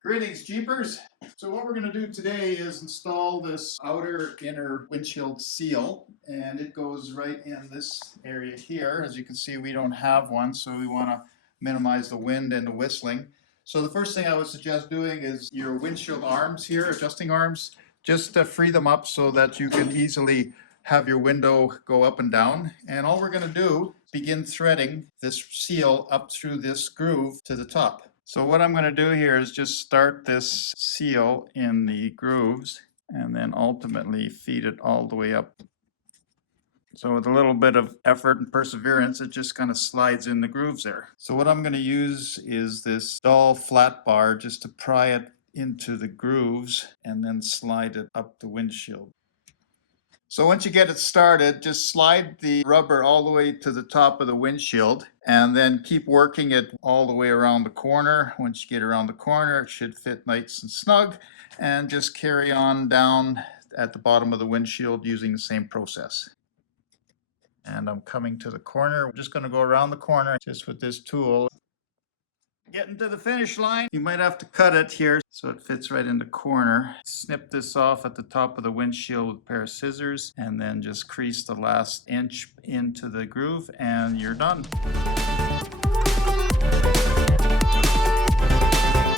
Greetings, Jeepers. So what we're going to do today is install this outer inner windshield seal, and it goes right in this area here. As you can see, we don't have one, so we want to minimize the wind and the whistling. So the first thing I would suggest doing is your windshield arms here, adjusting arms, just free them up so that you can easily have your window go up and down. And all we're going to do is begin threading this seal up through this groove to the top. So what I'm going to do here is just start this seal in the grooves and then ultimately feed it all the way up. So with a little bit of effort and perseverance, it just kind of slides in the grooves there. So what I'm going to use is this dull flat bar just to pry it into the grooves and then slide it up the windshield. So once you get it started, just slide the rubber all the way to the top of the windshield and then keep working it all the way around the corner. Once you get around the corner, it should fit nice and snug, and just carry on down at the bottom of the windshield using the same process. And I'm coming to the corner. I'm just going to go around the corner just with this tool. Getting to the finish line, you might have to cut it here so it fits right in the corner. Snip this off at the top of the windshield with a pair of scissors and then just crease the last inch into the groove and you're done.